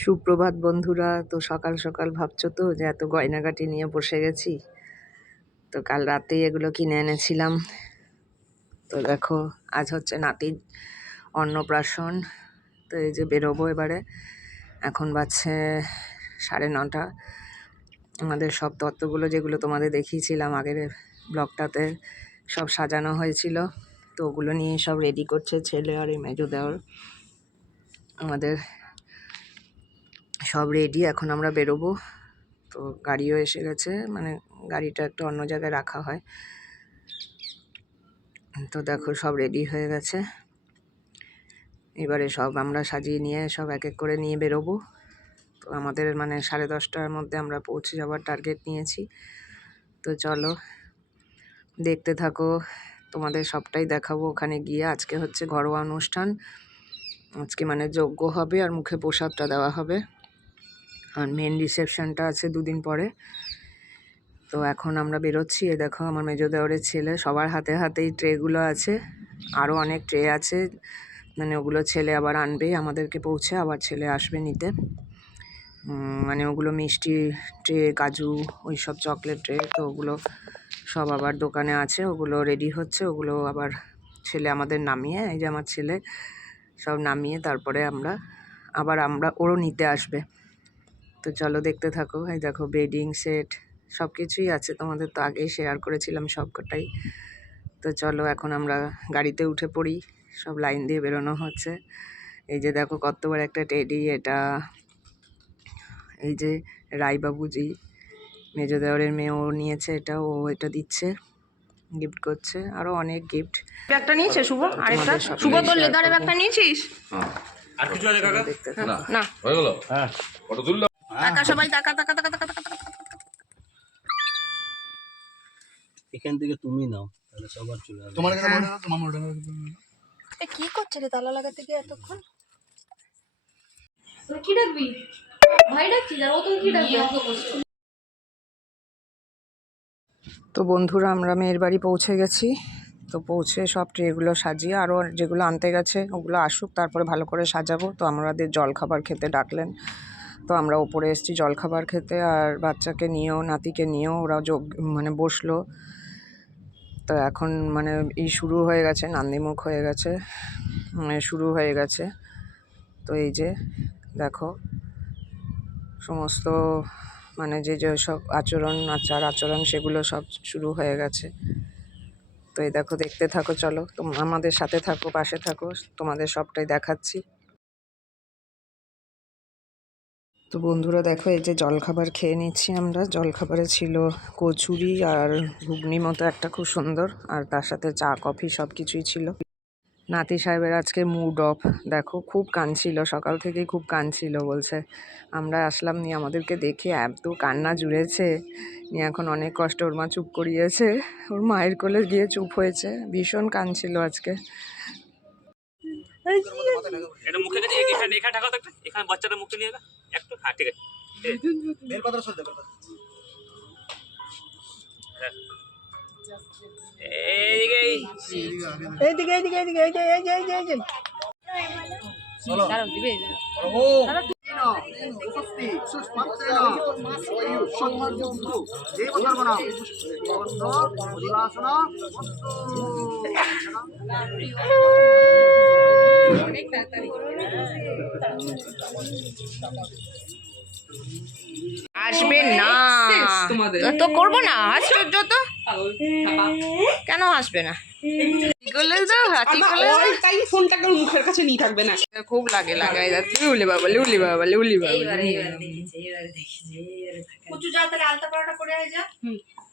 সুপ্রভাত বন্ধুরা, তো সকাল সকাল ভাবছ তো যে এত গয়নাগাটি নিয়ে বসে গেছি? তো কাল রাতেই এগুলো কিনে এনেছিলাম। তো দেখো, আজ হচ্ছে নাতির অন্নপ্রাশন। তো এই যে বেরোবো এবারে। এখন বাজছে সাড়ে নটা। আমাদের সব তত্ত্বগুলো যেগুলো তোমাদের দেখিয়েছিলাম আগের ব্লগটাতে, সব সাজানো হয়েছিল। তো ওগুলো নিয়ে সব রেডি করছে ছেলে আর এই মেজো দেওয়ার আমাদের সব রেডি এখন আমরা বেরোবো। তো গাড়িও এসে গেছে মানে গাড়িটা একটু অন্য জায়গায় রাখা হয়। তো দেখো সব রেডি হয়ে গেছে। এবারে সব আমরা সাজিয়ে নিয়ে সব এক এক করে নিয়ে বেরোবো। তো আমাদের মানে সাড়ে দশটার মধ্যে আমরা পৌঁছে যাওয়ার টার্গেট নিয়েছি। তো চলো, দেখতে থাকো, তোমাদের সবটাই দেখাবো ওখানে গিয়ে। আজকে হচ্ছে ঘরোয়া অনুষ্ঠান। আজকে মানে যজ্ঞ হবে আর মুখে প্রসাদটা দেওয়া হবে। আর মেন রিসেপশনটা আছে দুদিন পরে। তো এখন আমরা বেরোচ্ছি। এ দেখো আমার মেজো দেওরের ছেলে। সবার হাতে হাতেই ট্রেগুলো আছে। আরও অনেক ট্রে আছে। মানে ওগুলো ছেলে আবার আনবে, আমাদেরকে পৌঁছে আবার ছেলে আসবে নিতে। মানে ওগুলো মিষ্টি ট্রে, কাজু ওই সব চকলেট ট্রে, তো ওগুলো সব আবার দোকানে আছে। ওগুলো রেডি হচ্ছে। ওগুলো আবার ছেলে আমাদের নামিয়ে, এই যে আমার ছেলে, সব নামিয়ে তারপরে আমরা, আবার আমরা, ওরও নিতে আসবে। তো চলো দেখতে থাকো। এই দেখো বেডিং সেট সব কিছুই আছে। তোমাদের তো আগেই শেয়ার করেছিলাম সবকটাই। তো চলো এখন আমরা গাড়িতে উঠে পড়ি। সব লাইন দিয়ে বেরোনো হচ্ছে। এই যে দেখো কত বড় একটা টেডি এটা এই যে রায়বাবুজি মেজো দেওরের মেয়ে ও নিয়েছে এটা ও এটা দিচ্ছে গিফট করছে। আরও অনেক গিফট ব্যাগটা নিয়েছে শুভ? আরেকটা? শুভ তোর লেদারের। ব্যাগটা নিয়েছিস? আর কিছু আছে কাকা? না না হয়ে গেল। হ্যাঁ। কত তুললো? টাকা সবাই টাকা টাকা টাকা টাকা টাকা টাকা এখান থেকে তুমি নাও তাহলে সবার চলে আসবে। তোমার কাছে মনে হয় তোমার মনে এ কি করছে রে তালা লাগাতে গিয়ে এতক্ষণ? কি ডাকবি? ভাই ডাকছিস আর ও তুমি কি ডাকবি? তো বন্ধুরা আমরা মেয়ের বাড়ি পৌঁছে গেছি। তো পৌঁছে সব ট্রেগুলো সাজিয়ে আরও যেগুলো আনতে গেছে ওগুলো আসুক তারপরে ভালো করে সাজাবো। তো আমাদের জলখাবার খেতে ডাকলেন। তো আমরা ওপরে এসেছি জলখাবার খেতে আর বাচ্চাকে নিয়েও, নাতিকে নিয়েও ওরা যোগ মানে বসল। তো এখন মানে ই শুরু হয়ে গেছে, নান্দিমুখ হয়ে গেছে মানে শুরু হয়ে গেছে। তো এই যে, দেখো, সমস্ত মানে যে যে সব আচরণ, আচার, আচরণ সেগুলো সব শুরু হয়ে গেছে। তো এই দেখো, দেখতে থাকো, চলো আমাদের সাথে থাকো, পাশে থাকো, তোমাদের সবটাই দেখাচ্ছি। তো বন্ধুরা দেখো, এই যে জলখাবার খেয়ে নিচ্ছি আমরা। জলখাবারে ছিল কচুরি আর ঘুগনি মতো একটা খুব সুন্দর, আর তার সাথে চা, কফি সব কিছুই ছিল। নাতি সাহেবের আজকে মুড অফ দেখো, খুব কাঁদছিল, সকাল থেকেই খুব কাঁদছিল বলছে। আমরা আসলাম নিয়ে আমাদেরকে দেখে এত কান্না জুড়েছে। নিয়ে এখন অনেক কষ্ট, ওর মা চুপ করিয়েছে। ওর মায়ের কোলে গিয়ে চুপ হয়েছে। ভীষণ কাঁদছিল আজকে। এটা মুখে এখানে ঢাকা এখানে বাচ্চাটা মুখে নিয়ে একটু হ্যাঁ ঠিক আছে। এইদিকে এই। এইদিকে এইদিকে এই যে এই যে এই যে এই যে। আসবে না। তো করব না আশ্চর্য তো কেন আসবে না? গলে তো হাতি গলে তাই ফোনটাকে মুখের কাছে নিয়ে থাকবে না। খুব লাগে লাগাই উলি বাবা উলি বাবা উলি বাবা হয়ে যা।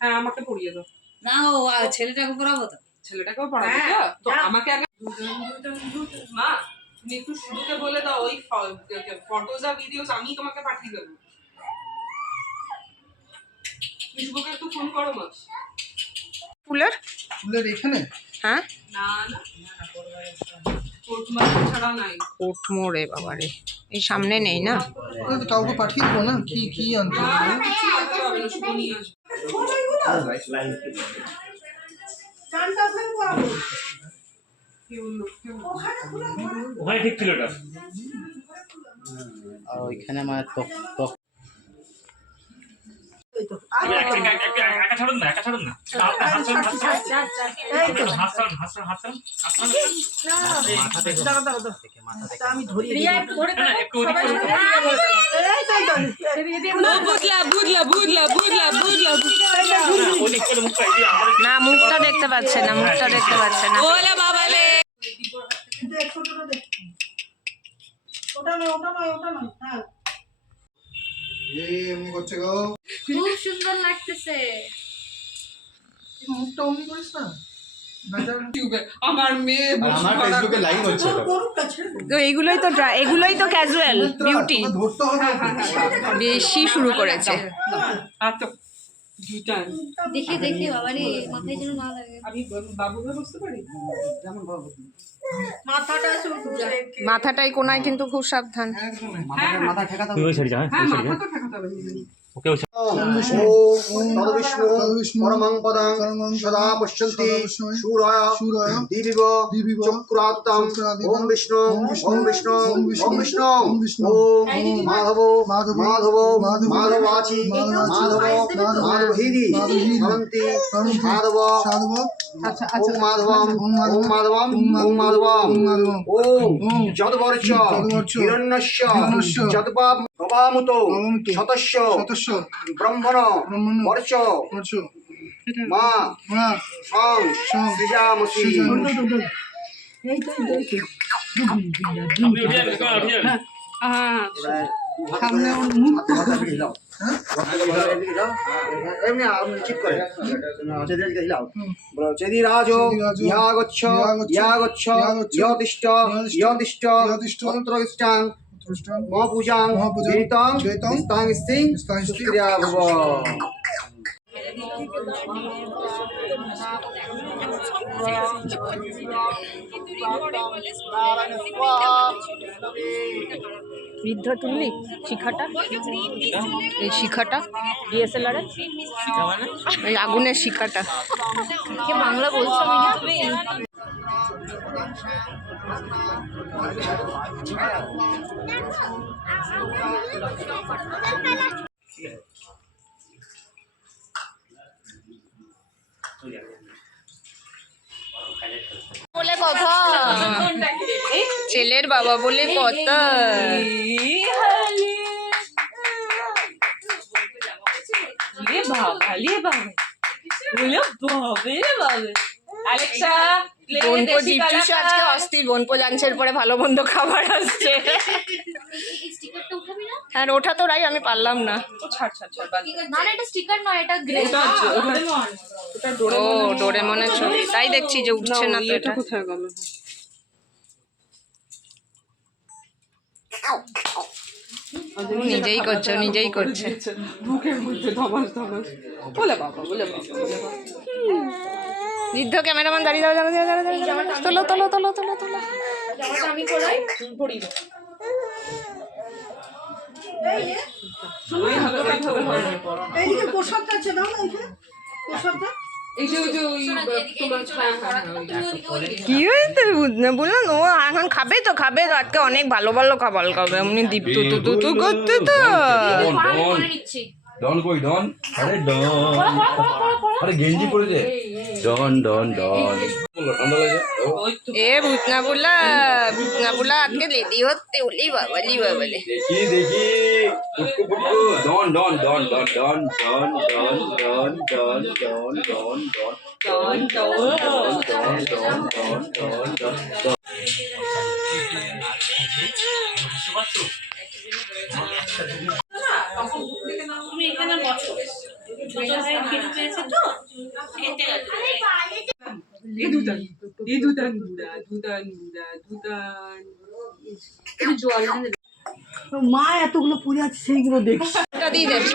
হ্যাঁ আমাকে পড়িয়ে দাও। না ও আ, ছেলেটাকে পড়াবো তো। ছেলেটাকেও পড়াবে হ্যাঁ, তো? তো আমাকে আগে মা তুমি একটু শুরুতে বলে দাও ওই ফটোজ আর ভিডিওস আমি তোমাকে পাঠিয়ে দেবো। তুমি শুভকে একটু ফোন করো মা। ফুলের? ফুলের এখানে? হ্যাঁ। না না। বাবারে। এই সামনে নেই না? কাউকে পাঠিয়ে দেবো না কি কি আনতে ওখানে ঠিক ছিল আর ওইখানে আমার টক টক না মুখটা দেখতে পাচ্ছে না মুখটা দেখতে পাচ্ছে না। ওলে বাবালে ওটা নয় ওটা নয় ওটা নয়। হ্যাঁ। এমনি করছে গো। সুন্দর লাগতেছে। মুখটা অমনি করিস না? আমার মেয়ে আমার ফেসবুকে লাইভ হচ্ছে তো এইগুলোই তো এগুলোই তো ক্যাজুয়াল বিউটি বেশি শুরু করেছে। আর তো দেখি দেখি বাবারে মাথায় যেন না লাগে। আমি বাবুকে বুঝতে পারি? মাথাটাই কোনায় কিন্তু খুব সাবধান। হ্যাঁ হ্যাঁ। মাথা ঠেকাতে হবে পরমং পদং সদা পশ্যন্তি শূরয় শতস্য শতস্য ব্রহ্মণ মর্চ মা সং সৃজামসি। সামনে ওর মুখ ইয়া গচ্ছ ইয়া গচ্ছ ইয় তিষ্ঠ ইয় তিষ্ঠ তন্ত্র ইষ্টাং স্পৃষ্টাং মহাপূজাং মহাপূজাং নিতাং নিতাং স্তাং স্তিং স্তাং স্তিং ক্রিয়া তুললি শিখাটা। এই শিখাটা ডিএসএলআর মানে? এই আগুনের শিখাটা। বাংলা বলছো? হ্যাঁ। বলে কথা। ছেলের বাবা বলে রে বাবা বাবা। বলে বাবে play বনপো জিজ্ঞুসু আজকে অস্থির বনপো জানছের পরে ভালো মন্দ খাবার আসছে। হ্যাঁ ওঠা তো রাই আমি পারলাম না। ও ডোরেমনের ছবি। তাই দেখছি যে উঠছে না তো এটা। কোথায় গেল? নিজেই করছ নিজেই করছে। ধমাস ধমাস। বলে বাবা বলে বাবা বৃদ্ধ ক্যামেরাম্যান দাঁড়িয়ে দাঁড়িয়ে দাঁড়িয়ে দাঁড়িয়ে দাঁড়িয়ে তোলো তোলো তোলো তোলো তোলো। আমি করাই ভরি বললাম ও এখন খাবে তো খাবে তো আজকে অনেক ভালো ভালো খাবার খাবে এমনি দীপ্ত তু তু করতে তো ডন কই ডন আরে ডন আরে গেঞ্জি পরেছে ডন ডন ডন এ ভূতনা বুলা ভূতনা বুলা আজকে লেডি হতে ওলি বাবালি বাবালে দেখি দেখি পুটকু পুটকু ডন ডন ডন ডন ডন ডন ডন ডন ডন ডন ডন ডন ডন ডন ডন ডন ডন ডন ডন বুঝতে পারছ বছর ছোট জল মা এতগুলো পুড়ে আছে সেইগুলো দেখছি এটা দিয়ে যাচ্ছি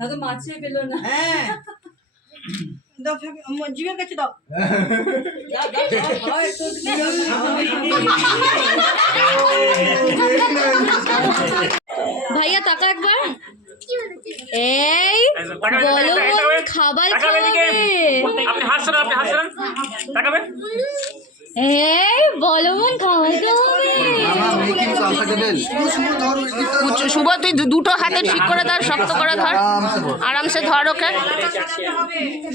ধরে এটা টিকিয়ে রাখ। চলছে হ্যাঁ। দাও ফেলে- কাছে দাও। ভাইয়া টাকা একবার। এই বলো খাবার। খাওয়াবে। আপনি হাসছেন আপনি হাসছেন তাকাবেন। এই বলো মন খাওয়াবে শুভ তুই দুটো হাতে ঠিক করে ধর শক্ত করে ধর। আরামসে ধর। ওকে।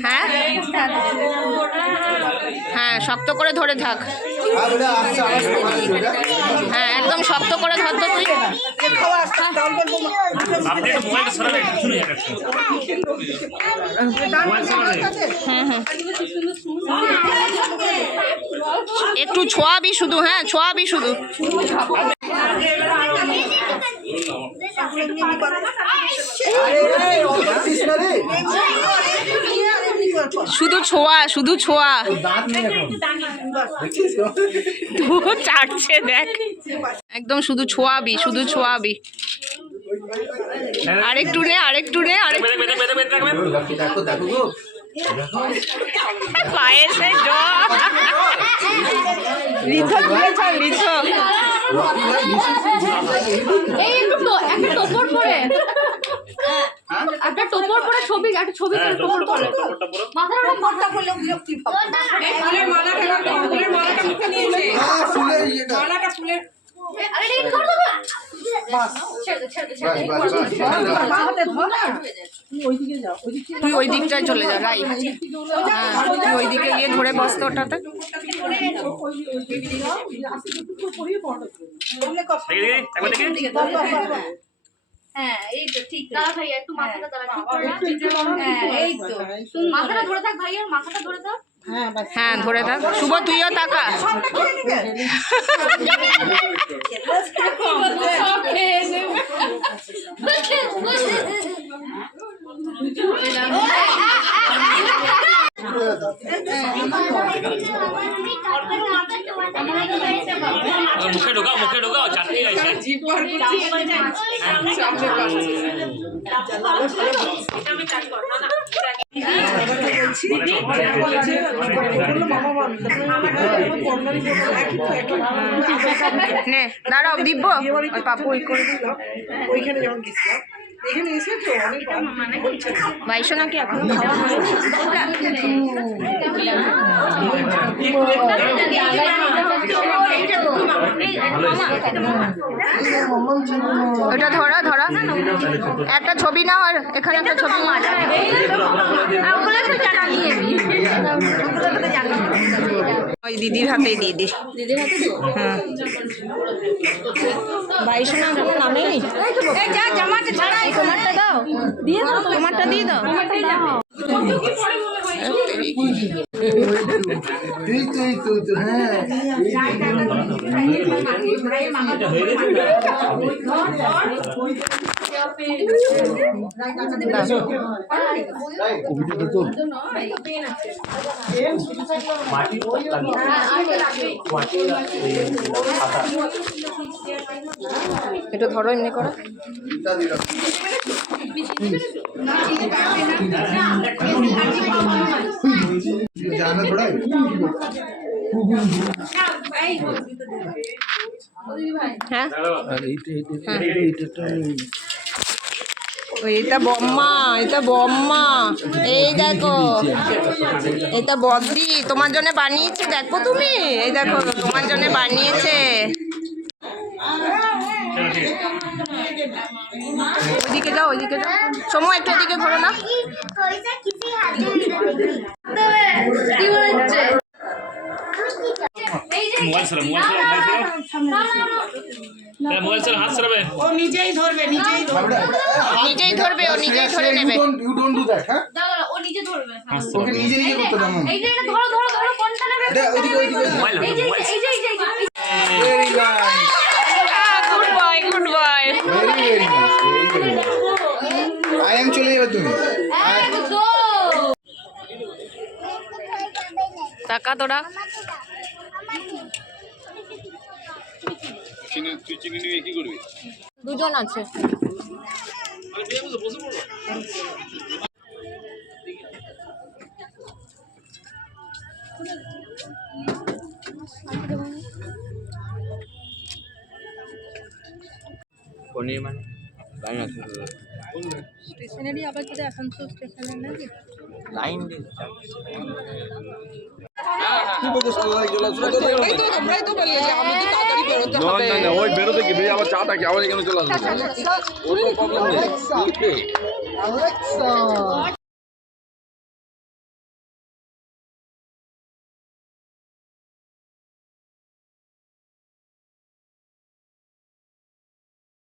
হ্যাঁ? হ্যাঁ শক্ত করে ধরে থাক। হ্যাঁ একদম শক্ত করে ধর তো তুই। একটু ছোঁয়াবি শুধু হ্যাঁ ছোঁয়াবি শুধু। আরে শুধু ছোঁয়া শুধু ছোঁয়া। তো চাটছে দেখ। একদম শুধু ছোঁয়াবি শুধু ছোঁয়াবি। আরেকটু নে আরেকটু নে আরেকটু পায়েসে এই একটু একটা টোপর পরে। একটা টোপর পরে ছবি একটা ছবি হ্যাঁ করে টোপর পরে মাথার করলে বিরক্তি ফুলের মালাটা ফুলের মালাটা মুখে নিয়েছে। হ্যাঁ মালাটা আরে রেড করে বাস। বাস বাস তুই ওই দিকটায় চলে যা রাইট। হ্যাঁ তুই ওই দিকে গিয়ে ধরে বসতো ওটাতে দেখি। হ্যাঁ এই তো ঠিক দাঁড়া ভাইয়া একটু মাথাটা দাঁড়া ঠিক করে হ্যাঁ এই তো। মাথাটা ধরে থাক ভাইয়া মাথাটা ধরে থাক হ্যাঁ হ্যাঁ ধরে থাক শুভ তুইও তাকা। মুখে ঢোকাও মুখে ঢোকাও দাঁড়াও দিব্য ওই পাপু ওই করে দিল ওইখানে যখন গেছিলাম এখানে এসেছ অনেক বাইশো নাকি এখন খাওয়া হয়নি? ওটা ধরা ধরা। একটা ছবি নাও আর এখানে একটা ছবি ওই দিদির হাতেই দিয়ে দিস দিদির হাতে না এখন নামেনি যা জামাটা ছাড়া। তোমারটা দাও। দিয়ে দাও তোমারটা দিয়ে দাও। এই তো এই তো হ্যাঁ একটু ধরো এমনি করো। এটা জানা थोड़ा হ্যাঁ? ওই এটা বম্মা এটা বম্মা। এই দেখো এটা বদ্দি তোমার জন্য বানিয়েছে দেখো তুমি। এই দেখো তোমার জন্য বানিয়েছে। চলো ওইদিকে যাও ওইদিকে যাও। সময় একটু এদিকে ঘোরো না। কি বলছে মোবাইল সরা মোবাইল সরা মোবাইল সরা মোবাইল সরা হাত সরাবে ও নিজেই ধরবে নিজেই ধরবে নিজেই ধরবে ও নিজেই ধরে নেবে ইউ ডোন্ট ডু দ্যাট হ্যাঁ দাঁড়া ও নিজে ধরবে ওকে নিজে নিজে করতে দাও এই যে এটা ধরো ধরো ধরো কোনটা নেবে এটা ওইদিকে ওইদিকে মোবাইল এই যে এই যে এই যে very nice good boy good boy very very nice very very I am চলে যাবে তুমি একদম টাকা তোরা। দুজন আছে। পনির মানে? লাইন আছে স্টেশনারি আবার যেটা আসানসোল স্টেশনের নাকি? লাইন কি বলছো সাল্লাহ চলে আসো তো তোমরাই তো বললে যে আমাদের তাড়াতাড়ি বেরোতে হবে ওই বেরোতে কি বেরিয়ে চা চাটা কি আবার এখানে চলে আসবে আলেক্সা